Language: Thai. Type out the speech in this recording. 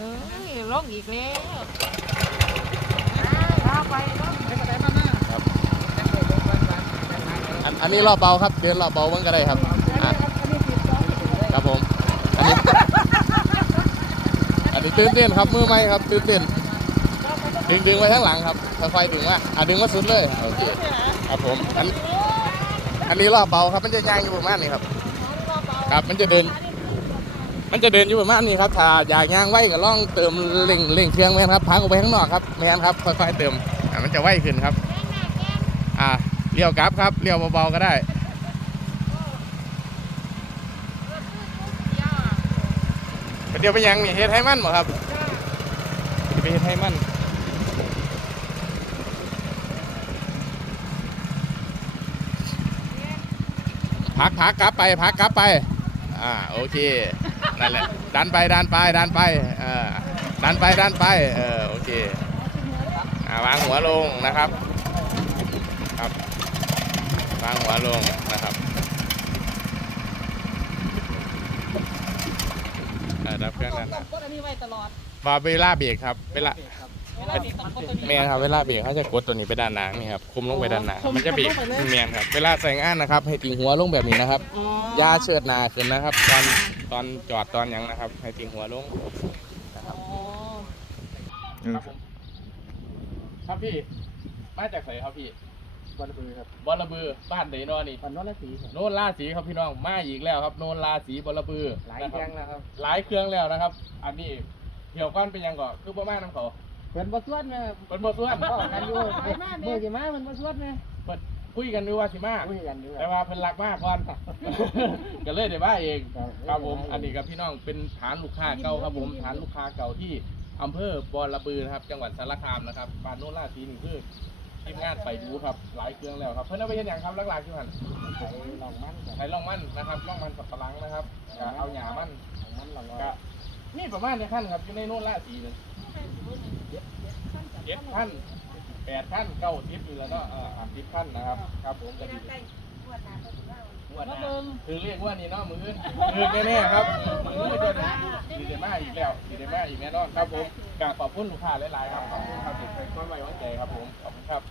เออลงอีกแล้วเอาไปเนาะอันอันนี้รอบเบาครับเดินรอบเบามันก็ได้ครับอะครับผมอันนี้อันนี้ตื่นเต้นครับมือไม้ครับตื่นเต้นดึงดึงไว้ข้างหลังครับค่อยๆดึงมาอะดึงมาสุดเลยโอเคครับผมอันอันนี้รอบเบาครับมันจะย่างอยู่ประมาณนี้ครับ ครับมันจะเดิน มันจะเดินอยู่ประมาณนี้ครับถ้าอยากย่างไว้ก็ล่องเติมเร่งเร่งเครื่องแม่นครับพักออกไปข้างนอกครับแม่นครับค่อยๆเติมอะมันจะไวขึ้นครับ อ่าเลี้ยวกลับครับเลี้ยวเบาๆก็ได้เดี๋ยวไปยังนี่เฮ็ดให้มันบ่ครับเดี๋ยวไปเฮ็ดให้มันพักพักกลับไปพักกลับไป อ่าโอเคนั่นแหละดันไปดันไปดันไปเออดันไปดันไปเออโอเคอ่าวางหัวลงนะครับครับวางหัวลงนะครับเอ่อรับเครื่องนั้นนะกดอันนี้ไว้ตลอดวาเวลาเบรกครับเวลา เวลาติดต้องกดตัวนี้แมนครับเวลาเบรกเขาจะกดตัวนี้ไปด้านหน้านี่ครับคุมลงไปด้านหน้าคุมมันจะเบรกคุมลงไปเลยแมนครับเวลาใส่งานนะครับให้ติงหัวลงแบบนี้นะครับอ๋ออย่าเชิดหน้าขึ้นนะครับ ตอนตอนจอดตอนหยังนะครับ ให้ติงหัวลงนะครับอ๋อครับผมครับพี่มาจากไหนครับพี่วันละปือครับบอระบือบ้านไหนนอนี่วันน้องละสีครับโนนราศีครับพี่น้องมาอีกแล้วครับโนนราศีบอระบือหลายนะแกงแล้วครับหลายเครื่องแล้วนะครับ อันนี้เกี่ยวก้อนเป็นหยังก่อนคือประมาณน้ำเขา เพิ่นบ่สวดแม่เป็นบ่ส่วนพ่อกันอยู่เมื่อกี่มาเพิ่นบ่สวดแม่เพิ่นคุยกันดูว่าสิมาคุยกันอยู่แต่ว่าเพิ่นรักมากก่อนก็เลยได้ว่าเองครับครับผมอันนี้กับพี่น้องเป็นฐานลูกค้าเก่าครับผมฐานลูกค้าเก่าที่อำเภอบอระบือนะครับ จังหวัดสารคามนะครับบ้านโนนราศีนี่คือทีมงานไปดูครับหลายเครื่องแล้วครับ เพิ่นเอาไปเห็นอย่างครับหลักๆที่มันใส่ลองมันครับใช้ล่องมันนะครับล่องมันสับปะหลังนะครับก็เอาหญ้ามันมันลองก็นี่ประมาณในขั้นครับอยู่ในโน่นราศีเลย เจ็ดพันแปดพันเก้าทิปอยู่แล้วเนาะเอ่าทิปขั้นนะครับ ครับผมก็ดีงวดหน้าถือเรียกว่านี่เนาะมืออื่นมือแน่ๆครับมืออื่นจะดีเดมาอีกแล้วดีเดมาอีกแน่นอนครับผมกราบขอบคุณลูกค้าหลายๆครับขอบคุณครับที่เป็นความไว้วางใจครับผมขอบคุณครับ